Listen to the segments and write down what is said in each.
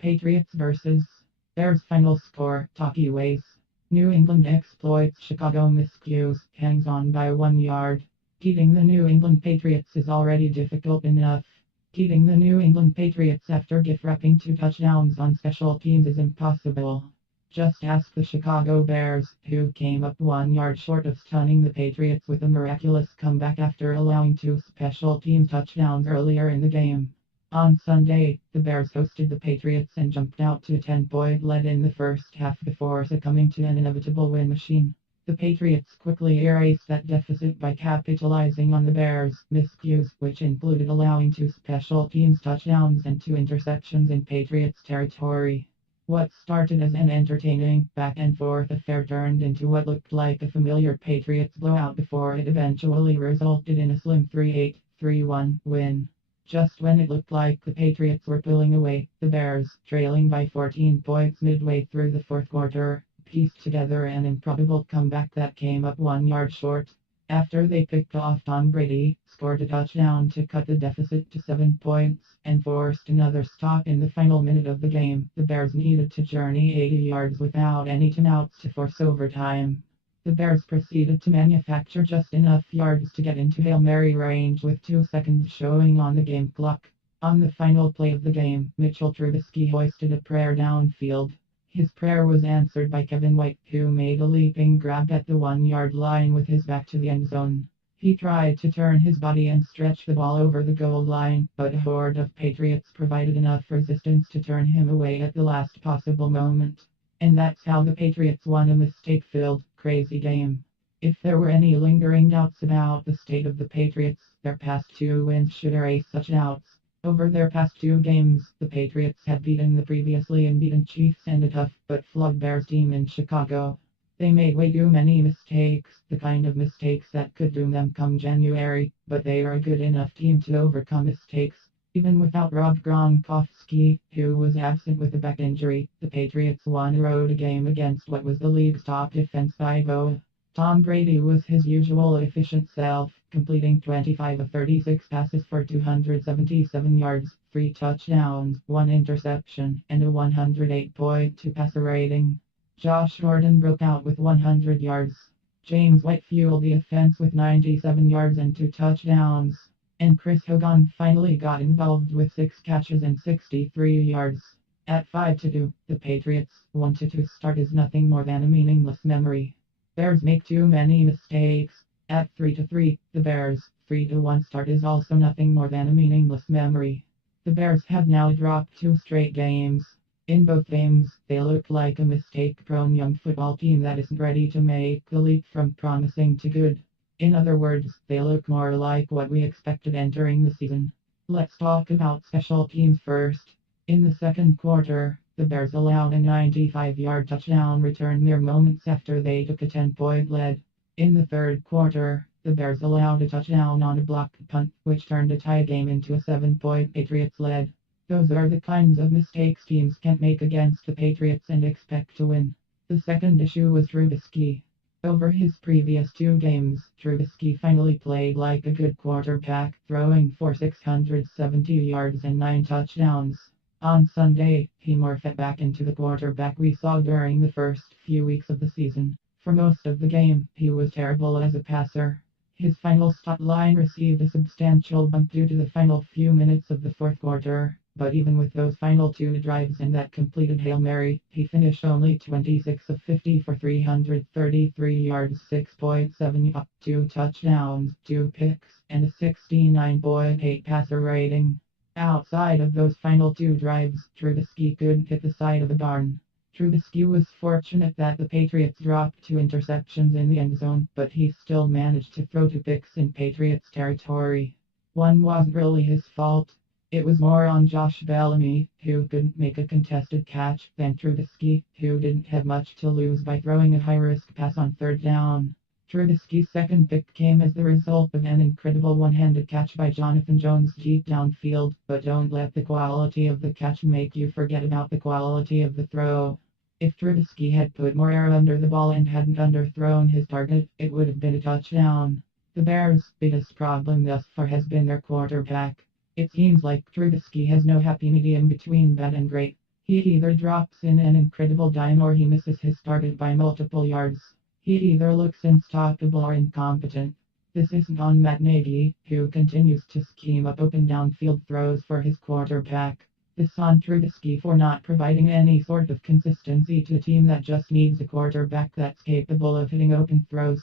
Patriots vs. Bears final score, talkieways. New England exploits Chicago miscues, hangs on by 1 yard. Beating the New England Patriots is already difficult enough. Beating the New England Patriots after gift-wrapping 2 touchdowns on special teams is impossible. Just ask the Chicago Bears, who came up 1 yard short of stunning the Patriots with a miraculous comeback after allowing 2 special team touchdowns earlier in the game. On Sunday, the Bears hosted the Patriots and jumped out to a 10-point lead in the first half before succumbing to an inevitable win machine. The Patriots quickly erased that deficit by capitalizing on the Bears' miscues, which included allowing 2 special teams touchdowns and 2 interceptions in Patriots territory. What started as an entertaining back-and-forth affair turned into what looked like a familiar Patriots blowout before it eventually resulted in a slim 3-8, 3-1 win. Just when it looked like the Patriots were pulling away, the Bears, trailing by 14 points midway through the fourth quarter, pieced together an improbable comeback that came up 1 yard short. After they picked off Tom Brady, scored a touchdown to cut the deficit to 7 points, and forced another stop in the final minute of the game, the Bears needed to journey 80 yards without any timeouts to force overtime. The Bears proceeded to manufacture just enough yards to get into Hail Mary range with 2 seconds showing on the game clock. On the final play of the game, Mitchell Trubisky hoisted a prayer downfield. His prayer was answered by Kevin White, who made a leaping grab at the 1 yard line with his back to the end zone. He tried to turn his body and stretch the ball over the goal line, but a horde of Patriots provided enough resistance to turn him away at the last possible moment. And that's how the Patriots won a mistake-filled, crazy game. If there were any lingering doubts about the state of the Patriots, their past 2 wins should erase such doubts. Over their past 2 games, the Patriots had beaten the previously unbeaten Chiefs and a tough but flawed Bears team in Chicago. They made way too many mistakes, the kind of mistakes that could doom them come January, but they are a good enough team to overcome mistakes. Even without Rob Gronkowski, who was absent with a back injury, the Patriots won a road game against what was the league's top defense 5-0. Tom Brady was his usual efficient self, completing 25 of 36 passes for 277 yards, 3 touchdowns, 1 interception, and a 108.2 passer rating. Josh Gordon broke out with 100 yards. James White fueled the offense with 97 yards and 2 touchdowns. And Chris Hogan finally got involved with 6 catches and 63 yards. At 5-2, the Patriots' 1-2 start is nothing more than a meaningless memory. Bears make too many mistakes. At 3-3, the Bears' 3-1 start is also nothing more than a meaningless memory. The Bears have now dropped 2 straight games. In both games, they look like a mistake-prone young football team that isn't ready to make the leap from promising to good. In other words, they look more like what we expected entering the season. Let's talk about special teams first. In the second quarter, the Bears allowed a 95-yard touchdown return mere moments after they took a 10-point lead. In the third quarter, the Bears allowed a touchdown on a blocked punt, which turned a tie game into a 7-point Patriots lead. Those are the kinds of mistakes teams can't make against the Patriots and expect to win. The second issue was Trubisky. Over his previous 2 games, Trubisky finally played like a good quarterback, throwing for 670 yards and 9 touchdowns. On Sunday, he morphed back into the quarterback we saw during the first few weeks of the season. For most of the game, he was terrible as a passer. His final stat line received a substantial bump due to the final few minutes of the fourth quarter. But even with those final 2 drives and that completed Hail Mary, he finished only 26 of 50 for 333 yards, 6.7 up, 2 touchdowns, 2 picks, and a 69.8 passer rating. Outside of those final 2 drives, Trubisky couldn't hit the side of the barn. Trubisky was fortunate that the Patriots dropped 2 interceptions in the end zone, but he still managed to throw 2 picks in Patriots territory. One wasn't really his fault. It was more on Josh Bellamy, who couldn't make a contested catch, than Trubisky, who didn't have much to lose by throwing a high-risk pass on third down. Trubisky's second pick came as the result of an incredible one-handed catch by Jonathan Jones deep downfield, but don't let the quality of the catch make you forget about the quality of the throw. If Trubisky had put more air under the ball and hadn't underthrown his target, it would have been a touchdown. The Bears' biggest problem thus far has been their quarterback. It seems like Trubisky has no happy medium between bad and great. He either drops in an incredible dime or he misses his target by multiple yards. He either looks unstoppable or incompetent. This isn't on Matt Nagy, who continues to scheme up open downfield throws for his quarterback. This on Trubisky for not providing any sort of consistency to a team that just needs a quarterback that's capable of hitting open throws.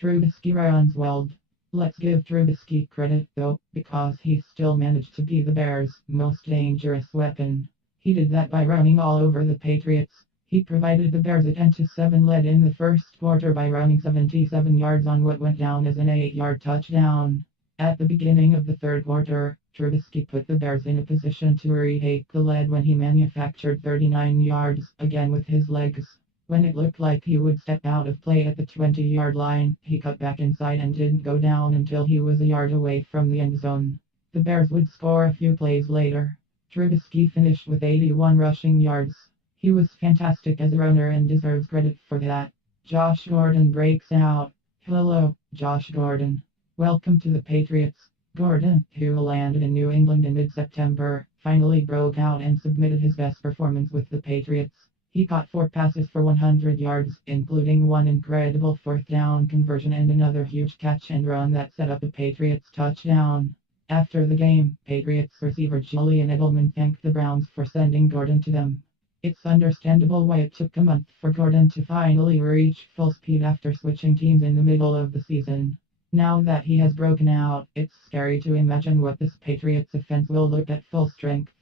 Trubisky runs well. Let's give Trubisky credit though, because he still managed to be the Bears' most dangerous weapon. He did that by running all over the Patriots. He provided the Bears a 10-7 lead in the first quarter by running 77 yards on what went down as an 8-yard touchdown. At the beginning of the third quarter, Trubisky put the Bears in a position to retake the lead when he manufactured 39 yards, again with his legs. When it looked like he would step out of play at the 20-yard line, he cut back inside and didn't go down until he was a yard away from the end zone. The Bears would score a few plays later. Trubisky finished with 81 rushing yards. He was fantastic as a runner and deserves credit for that. Josh Gordon breaks out. Hello, Josh Gordon. Welcome to the Patriots. Gordon, who landed in New England in mid-September, finally broke out and submitted his best performance with the Patriots. He caught 4 passes for 100 yards, including one incredible fourth down conversion and another huge catch and run that set up a Patriots touchdown. After the game, Patriots receiver Julian Edelman thanked the Browns for sending Gordon to them. It's understandable why it took a month for Gordon to finally reach full speed after switching teams in the middle of the season. Now that he has broken out, it's scary to imagine what this Patriots offense will look at full strength.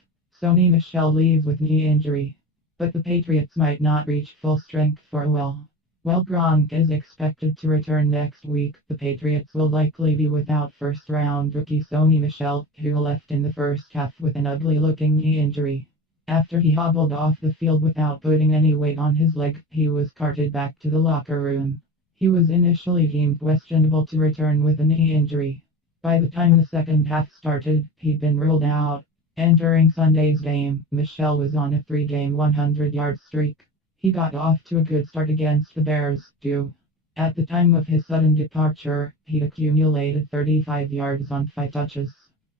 Sony Michel leaves with knee injury. But the Patriots might not reach full strength for a while. While Gronk is expected to return next week, the Patriots will likely be without first-round rookie Sony Michel, who left in the first half with an ugly-looking knee injury. After he hobbled off the field without putting any weight on his leg, he was carted back to the locker room. He was initially deemed questionable to return with a knee injury. By the time the second half started, he'd been ruled out. Entering Sunday's game, Michel was on a 3-game 100-yard streak. He got off to a good start against the Bears, too. At the time of his sudden departure, he'd accumulated 35 yards on 5 touches.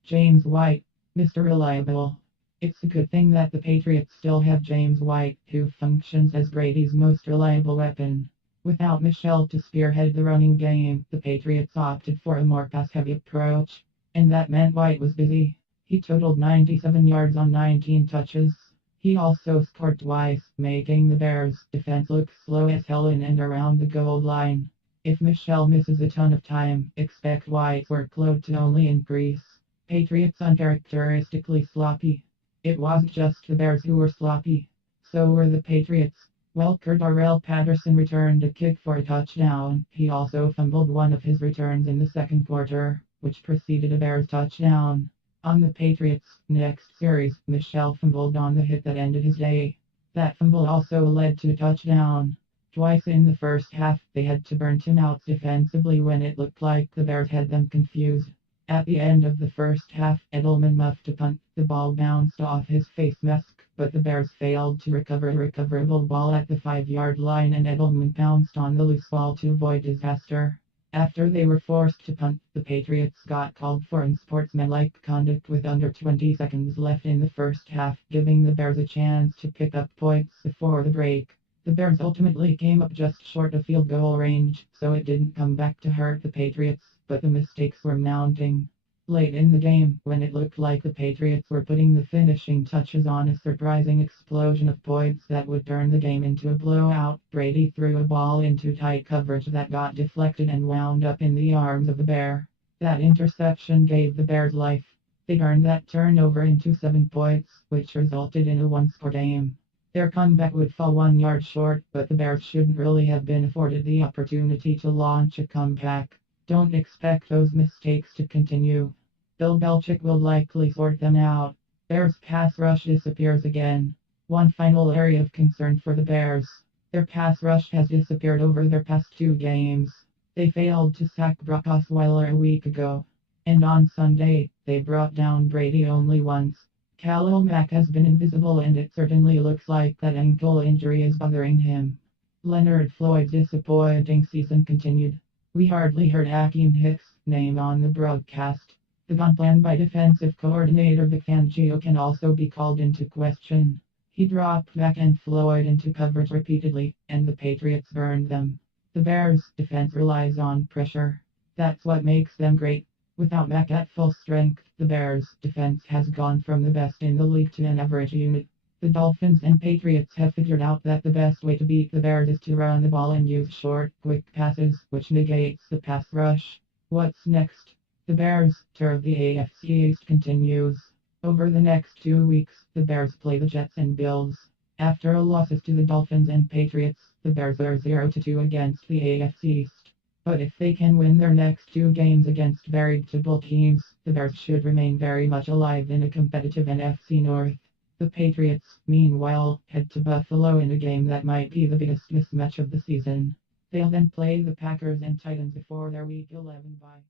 James White, Mr. Reliable. It's a good thing that the Patriots still have James White, who functions as Brady's most reliable weapon. Without Michel to spearhead the running game, the Patriots opted for a more pass-heavy approach. And that meant White was busy. He totaled 97 yards on 19 touches. He also scored twice, making the Bears' defense look slow as hell in and around the goal line. If Michel misses a ton of time, expect White's workload to only increase. Patriots uncharacteristically sloppy. It wasn't just the Bears who were sloppy. So were the Patriots. While Cordarrelle Patterson returned a kick for a touchdown, he also fumbled one of his returns in the second quarter, which preceded a Bears touchdown. On the Patriots' next series, Michel fumbled on the hit that ended his day. That fumble also led to a touchdown. Twice in the first half, they had to burn timeouts defensively when it looked like the Bears had them confused. At the end of the first half, Edelman muffed a punt. The ball bounced off his face mask, but the Bears failed to recover a recoverable ball at the 5-yard line and Edelman pounced on the loose ball to avoid disaster. After they were forced to punt, the Patriots got called for unsportsmanlike conduct with under 20 seconds left in the first half, giving the Bears a chance to pick up points before the break. The Bears ultimately came up just short of field goal range, so it didn't come back to hurt the Patriots, but the mistakes were mounting. Late in the game, when it looked like the Patriots were putting the finishing touches on a surprising explosion of points that would turn the game into a blowout, Brady threw a ball into tight coverage that got deflected and wound up in the arms of the Bear. That interception gave the Bears life. They turned that turnover into 7 points, which resulted in a 1-score game. Their comeback would fall 1 yard short, but the Bears shouldn't really have been afforded the opportunity to launch a comeback. Don't expect those mistakes to continue. Bill Belichick will likely sort them out. Bears pass rush disappears again. One final area of concern for the Bears. Their pass rush has disappeared over their past 2 games. They failed to sack Brock Osweiler a week ago. And on Sunday, they brought down Brady only once. Khalil Mack has been invisible and it certainly looks like that ankle injury is bothering him. Leonard Floyd's disappointing season continued. We hardly heard Hakeem Hicks' name on the broadcast. The game plan by defensive coordinator Vic Fangio can also be called into question. He dropped back and flowed into coverage repeatedly, and the Patriots burned them. The Bears' defense relies on pressure. That's what makes them great. Without Mac at full strength, the Bears' defense has gone from the best in the league to an average unit. The Dolphins and Patriots have figured out that the best way to beat the Bears is to run the ball and use short, quick passes, which negates the pass rush. What's next? The Bears' tour of the AFC East continues. Over the next 2 weeks, the Bears play the Jets and Bills. After losses to the Dolphins and Patriots, the Bears are 0-2 against the AFC East. But if they can win their next 2 games against veritable teams, the Bears should remain very much alive in a competitive NFC North. The Patriots, meanwhile, head to Buffalo in a game that might be the biggest mismatch of the season. They'll then play the Packers and Titans before their Week 11 bye.